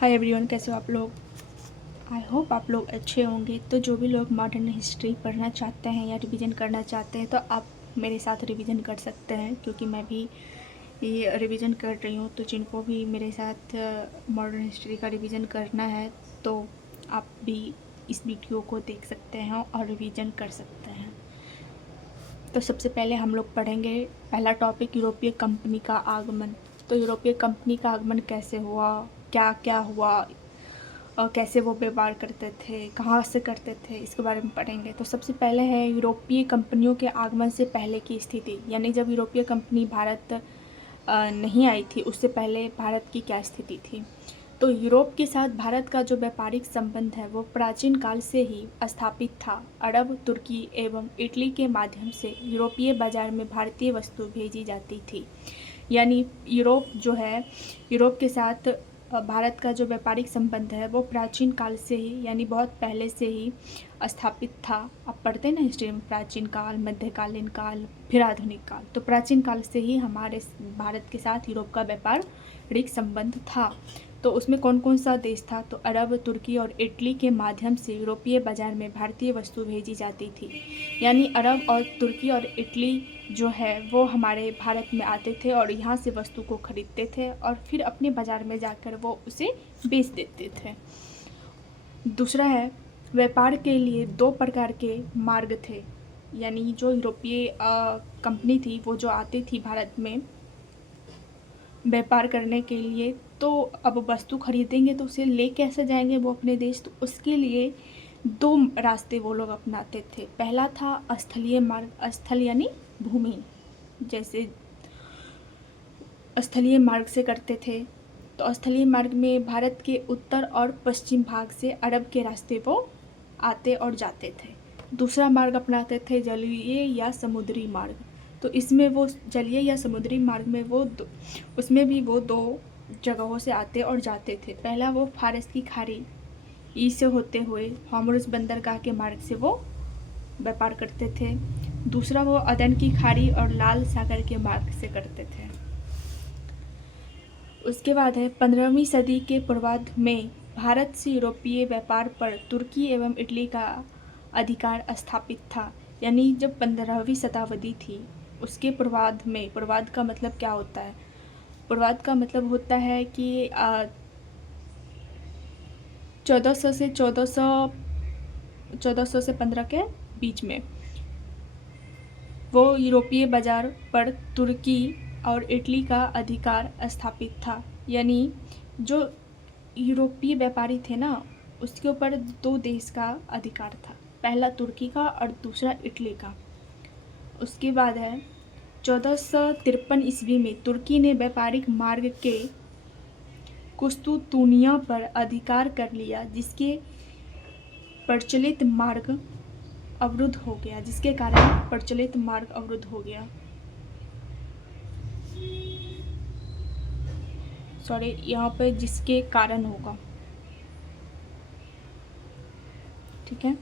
Hi everyone, कैसे हो आप लोग। आई होप आप लोग अच्छे होंगे। तो जो भी लोग मॉडर्न हिस्ट्री पढ़ना चाहते हैं या रिवीजन करना चाहते हैं तो आप मेरे साथ रिवीजन कर सकते हैं, क्योंकि मैं भी ये रिवीजन कर रही हूँ। तो जिनको भी मेरे साथ मॉडर्न हिस्ट्री का रिवीजन करना है तो आप भी इस वीडियो को देख सकते हैं और रिवीजन कर सकते हैं। तो सबसे पहले हम लोग पढ़ेंगे पहला टॉपिक, यूरोपीय कंपनी का आगमन। तो यूरोपीय कंपनी का आगमन कैसे हुआ, क्या क्या हुआ और कैसे वो व्यापार करते थे, कहाँ से करते थे, इसके बारे में पढ़ेंगे। तो सबसे पहले है यूरोपीय कंपनियों के आगमन से पहले की स्थिति, यानी जब यूरोपीय कंपनी भारत नहीं आई थी उससे पहले भारत की क्या स्थिति थी। तो यूरोप के साथ भारत का जो व्यापारिक संबंध है वो प्राचीन काल से ही स्थापित था। अरब, तुर्की एवं इटली के माध्यम से यूरोपीय बाजार में भारतीय वस्तु भेजी जाती थी। यानी यूरोप जो है, यूरोप के साथ भारत का जो व्यापारिक संबंध है वो प्राचीन काल से ही, यानी बहुत पहले से ही स्थापित था। आप पढ़ते हैं ना हिस्ट्री में, प्राचीन काल, मध्यकालीन काल, फिर आधुनिक काल। तो प्राचीन काल से ही हमारे भारत के साथ यूरोप का व्यापारिक संबंध था। तो उसमें कौन कौन सा देश था, तो अरब, तुर्की और इटली के माध्यम से यूरोपीय बाजार में भारतीय वस्तु भेजी जाती थी। यानी अरब और तुर्की और इटली जो है वो हमारे भारत में आते थे और यहाँ से वस्तु को खरीदते थे और फिर अपने बाज़ार में जाकर वो उसे बेच देते थे। दूसरा है, व्यापार के लिए दो प्रकार के मार्ग थे। यानी जो यूरोपीय कंपनी थी वो जो आती थी भारत में व्यापार करने के लिए, तो अब वस्तु खरीदेंगे तो उसे ले कैसे जाएंगे वो अपने देश। तो उसके लिए दो रास्ते वो लोग अपनाते थे। पहला था स्थलीय मार्ग, स्थल यानी भूमि, जैसे स्थलीय मार्ग से करते थे। तो स्थलीय मार्ग में भारत के उत्तर और पश्चिम भाग से अरब के रास्ते वो आते और जाते थे। दूसरा मार्ग अपनाते थे जलीय या समुद्री मार्ग। तो इसमें वो जलीय या समुद्री मार्ग में उसमें भी वो दो जगहों से आते और जाते थे। पहला वो फारस की खाड़ी ई से होते हुए हॉर्मुज़ बंदरगाह के मार्ग से वो व्यापार करते थे। दूसरा वो अदन की खाड़ी और लाल सागर के मार्ग से करते थे। उसके बाद है 15वीं सदी के पूर्वार्ध में भारत से यूरोपीय व्यापार पर तुर्की एवं इटली का अधिकार स्थापित था। यानी जब 15वीं शताब्दी थी उसके पूर्वार्ध में, पूर्वार्ध का मतलब क्या होता है, पूर्वार्ध का मतलब होता है कि 1400 से 1400 से 15 के बीच में वो यूरोपीय बाजार पर तुर्की और इटली का अधिकार स्थापित था। यानी जो यूरोपीय व्यापारी थे ना, उसके ऊपर दो देश का अधिकार था, पहला तुर्की का और दूसरा इटली का। उसके बाद है 1453 ईस्वी में तुर्की ने व्यापारिक मार्ग के कुस्तुतुनिया पर अधिकार कर लिया, जिसके प्रचलित मार्ग अवरुद्ध हो गया, जिसके कारण प्रचलित मार्ग अवरुद्ध हो गया। सॉरी, यहाँ पे जिसके कारण होगा, ठीक है।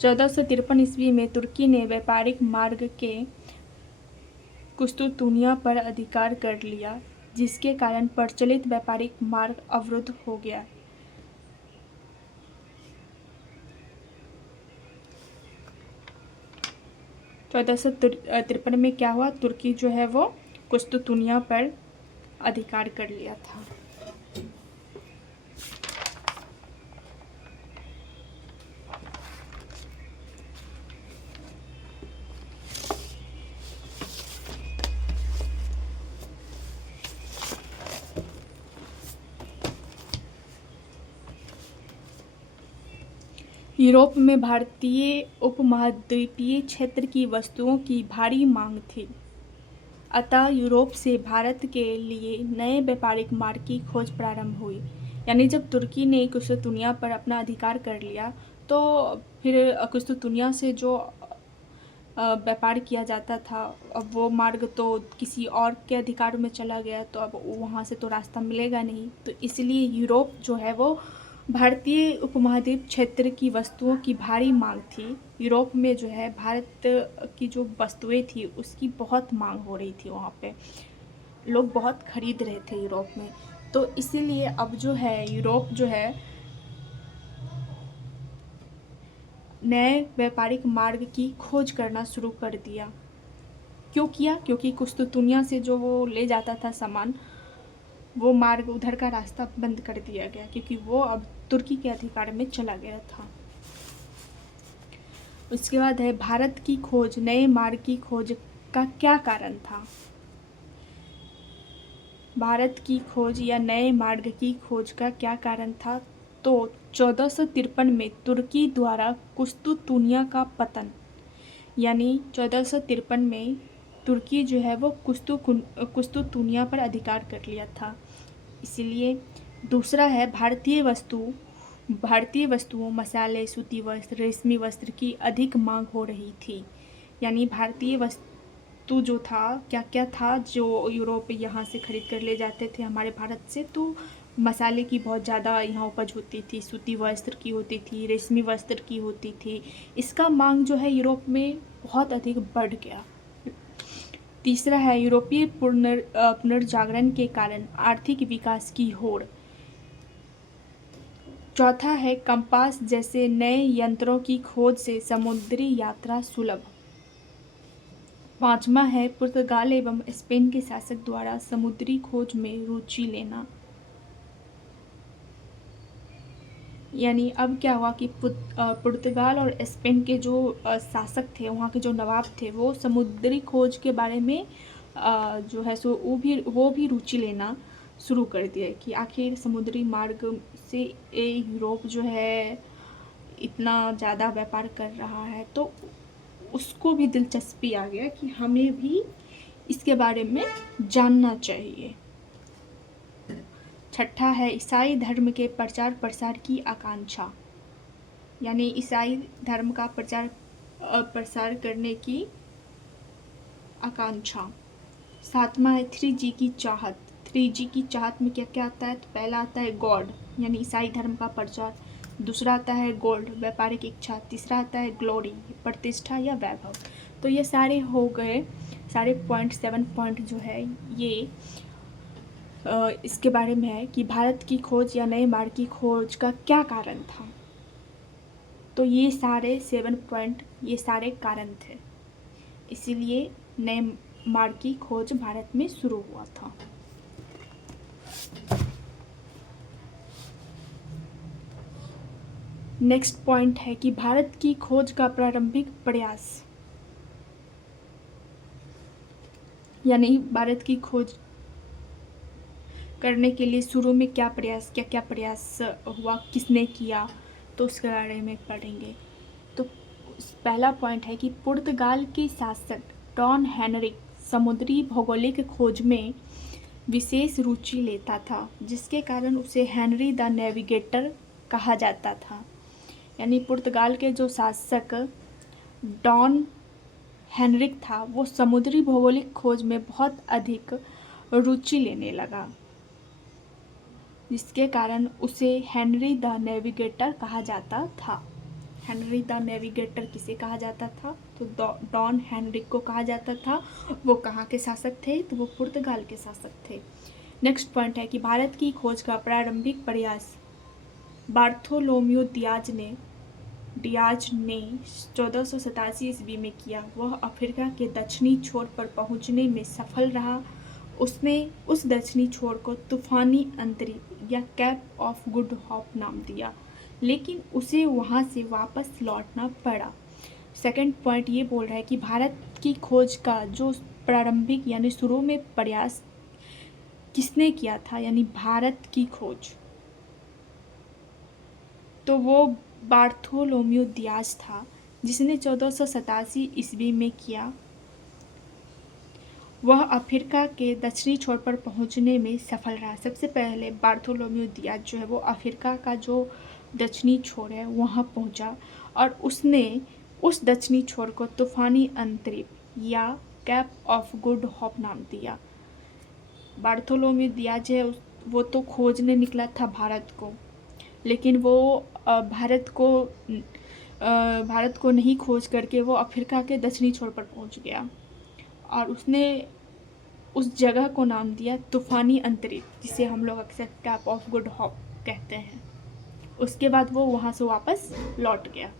1453 ईस्वी में तुर्की ने व्यापारिक मार्ग के कुस्तुतुनिया पर अधिकार कर लिया, जिसके कारण प्रचलित व्यापारिक मार्ग अवरुद्ध हो गया। तो 1453 में क्या हुआ, तुर्की जो है वो कुस्तुतुनिया पर अधिकार कर लिया था। यूरोप में भारतीय उपमहाद्वीपीय क्षेत्र की वस्तुओं की भारी मांग थी, अतः यूरोप से भारत के लिए नए व्यापारिक मार्ग की खोज प्रारंभ हुई। यानी जब तुर्की ने कुस्तुतुनिया पर अपना अधिकार कर लिया तो फिर कुस्तुतुनिया से जो व्यापार किया जाता था, अब वो मार्ग तो किसी और के अधिकार में चला गया, तो अब वहाँ से तो रास्ता मिलेगा नहीं। तो इसलिए यूरोप जो है वो भारतीय उपमहाद्वीप क्षेत्र की वस्तुओं की भारी मांग थी। यूरोप में जो है भारत की जो वस्तुएं थी उसकी बहुत मांग हो रही थी, वहाँ पे लोग बहुत खरीद रहे थे यूरोप में। तो इसीलिए अब जो है यूरोप जो है नए व्यापारिक मार्ग की खोज करना शुरू कर दिया। क्यों किया? क्योंकि कुस्तुतुनिया से जो वो ले जाता था सामान, वो मार्ग उधर का रास्ता बंद कर दिया गया क्योंकि वो अब तुर्की के अधिकार में चला गया था। उसके बाद है भारत की खोज, नए मार्ग की खोज का क्या कारण था? भारत की खोज या नए मार्ग की खोज का क्या कारण था? तो 1453 में तुर्की द्वारा कुस्तुतुनिया का पतन, यानी 1453 में तुर्की जो है वो कुस्तुतुनिया पर अधिकार कर लिया था। इसीलिए दूसरा है भारतीय वस्तुओं, मसाले, सूती वस्त्र, रेशमी वस्त्र की अधिक मांग हो रही थी। यानी भारतीय वस्तु जो था, क्या क्या था जो यूरोप यहाँ से खरीद कर ले जाते थे हमारे भारत से, तो मसाले की बहुत ज़्यादा यहाँ उपज होती थी, सूती वस्त्र की होती थी, रेशमी वस्त्र की होती थी। इसका मांग जो है यूरोप में बहुत अधिक बढ़ गया। तीसरा है यूरोपीय पुनर्जागरण के कारण आर्थिक विकास की होड़। चौथा है कंपास जैसे नए यंत्रों की खोज से समुद्री यात्रा सुलभ। पांचवा है पुर्तगाल एवं स्पेन के शासक द्वारा समुद्री खोज में रुचि लेना। यानी अब क्या हुआ कि पुर्तगाल और स्पेन के जो शासक थे, वहाँ के जो नवाब थे, वो समुद्री खोज के बारे में जो है सो वो भी रुचि लेना शुरू कर दिया कि आखिर समुद्री मार्ग से यूरोप जो है इतना ज़्यादा व्यापार कर रहा है, तो उसको भी दिलचस्पी आ गया कि हमें भी इसके बारे में जानना चाहिए। छठा है ईसाई धर्म के प्रचार प्रसार की आकांक्षा, यानी ईसाई धर्म का प्रसार करने की आकांक्षा। सातवां है 3G की चाहत। 3G की चाहत में क्या क्या आता है? तो पहला आता है गॉड, यानी ईसाई धर्म का प्रचार। दूसरा आता है गोल्ड, व्यापारिक इच्छा। तीसरा आता है ग्लोरी, प्रतिष्ठा या वैभव। तो ये सारे हो गए, सारे पॉइंट 7 पॉइंट जो है ये इसके बारे में है कि भारत की खोज या नए मार्ग की खोज का क्या कारण था। तो ये सारे 7 पॉइंट, ये सारे कारण थे, इसीलिए नए मार्ग की खोज भारत में शुरू हुआ था। नेक्स्ट पॉइंट है कि भारत की खोज का प्रारंभिक प्रयास, यानी भारत की खोज करने के लिए शुरू में क्या क्या प्रयास हुआ, किसने किया, तो उसके बारे में पढ़ेंगे। तो पहला पॉइंट है कि पुर्तगाल के शासक डॉन हेनरिक समुद्री भौगोलिक खोज में विशेष रुचि लेता था, जिसके कारण उसे हेनरी द नेविगेटर कहा जाता था। यानी पुर्तगाल के जो शासक डॉन हेनरिक था, वो समुद्री भौगोलिक खोज में बहुत अधिक रुचि लेने लगा, जिसके कारण उसे हेनरी द नेविगेटर कहा जाता था। हेनरी द नेविगेटर किसे कहा जाता था? तो डॉन हेनरिक को कहा जाता था। वो कहाँ के शासक थे? तो वो पुर्तगाल के शासक थे। नेक्स्ट पॉइंट है कि भारत की खोज का प्रारंभिक प्रयास बार्थोलोम्यू डियाज ने 1487 ईस्वी में किया। वह अफ्रीका के दक्षिणी छोर पर पहुंचने में सफल रहा। उसने उस दक्षिणी छोर को तूफानी अंतरिक्ष या कैप ऑफ गुड होप नाम दिया, लेकिन उसे वहां से वापस लौटना पड़ा। सेकंड पॉइंट ये बोल रहा है कि भारत की खोज का जो प्रारंभिक यानी शुरू में प्रयास किसने किया था, यानी भारत की खोज, तो वो बार्थोलोम्यू डियाज था, जिसने 1487 ईस्वी में किया। वह अफ्रीका के दक्षिणी छोर पर पहुंचने में सफल रहा। सबसे पहले बार्थोलोम्यू डियाज जो है वो अफ्रीका का जो दक्षिणी छोर है वहाँ पहुंचा, और उसने उस दक्षिणी छोर को तूफानी अंतरिक्ष या कैप ऑफ गुड होप नाम दिया। बार्थोलोम्यू डियाज है वो तो खोजने निकला था भारत को, लेकिन वो भारत को नहीं खोज करके वो अफ्रीका के दक्षिणी छोर पर पहुंच गया, और उसने उस जगह को नाम दिया तूफ़ानी अंतरिक्ष, जिसे हम लोग अक्सर कैप ऑफ गुड होप कहते हैं। उसके बाद वो वहाँ से वापस लौट गया।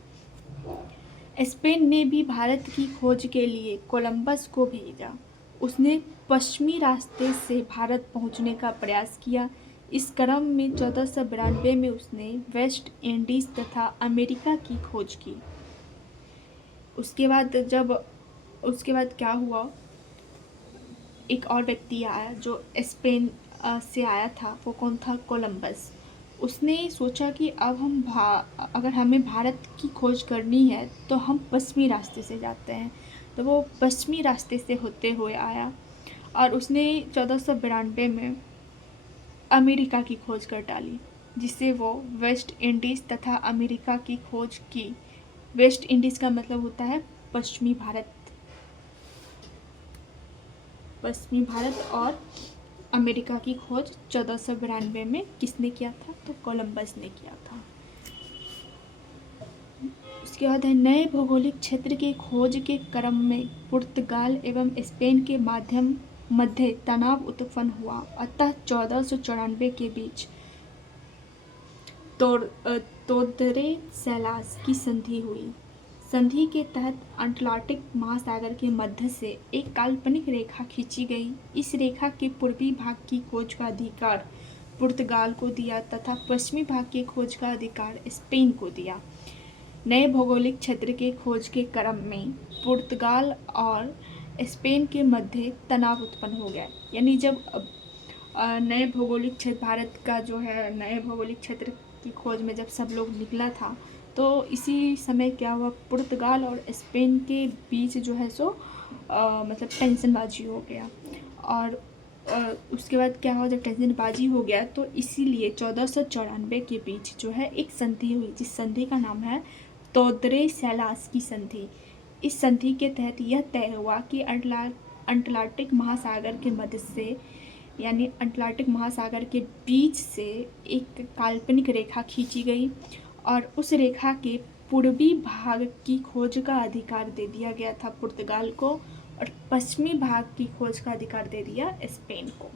स्पेन ने भी भारत की खोज के लिए कोलंबस को भेजा। उसने पश्चिमी रास्ते से भारत पहुंचने का प्रयास किया। इस क्रम में 1492 में उसने वेस्ट इंडीज़ तथा अमेरिका की खोज की। उसके बाद क्या हुआ, एक और व्यक्ति आया जो स्पेन से आया था। वो कौन था? कोलंबस। उसने सोचा कि अब अगर हमें भारत की खोज करनी है तो हम पश्चिमी रास्ते से जाते हैं। तो वो पश्चिमी रास्ते से होते हुए आया और उसने 1492 में अमेरिका की खोज कर डाली, जिससे वो वेस्ट इंडीज़ तथा अमेरिका की खोज की। वेस्ट इंडीज़ का मतलब होता है पश्चिमी भारत। और अमेरिका की खोज 1492 में किसने किया था? तो कोलंबस ने किया था। उसके बाद है नए भौगोलिक क्षेत्र की खोज के क्रम में पुर्तगाल एवं स्पेन के मध्य तनाव उत्पन्न हुआ। अतः 1494 के बीच तोरदेरेसैलास की संधि हुई। संधि के तहत अटलांटिक महासागर के मध्य से एक काल्पनिक रेखा खींची गई। इस रेखा के पूर्वी भाग की खोज का अधिकार पुर्तगाल को दिया तथा पश्चिमी भाग की खोज का अधिकार स्पेन को दिया। नए भौगोलिक क्षेत्र के खोज के क्रम में पुर्तगाल और स्पेन के मध्य तनाव उत्पन्न हो गया। यानी जब नए भौगोलिक क्षेत्र भारत का जो है नए भौगोलिक क्षेत्र की खोज में जब सब लोग निकला था, तो इसी समय क्या हुआ, पुर्तगाल और स्पेन के बीच जो है सो मतलब टेंशनबाजी हो गया। और उसके बाद क्या हुआ, जब टेंशनबाजी हो गया तो इसीलिए 1494 के बीच जो है एक संधि हुई, जिस संधि का नाम है तोरदेरेसैलास की संधि। इस संधि के तहत यह तय हुआ कि अटलांटिक महासागर के मध्य से यानी अटलांटिक महासागर के बीच से एक काल्पनिक रेखा खींची गई और उस रेखा के पूर्वी भाग की खोज का अधिकार दे दिया गया था पुर्तगाल को और पश्चिमी भाग की खोज का अधिकार दे दिया स्पेन को।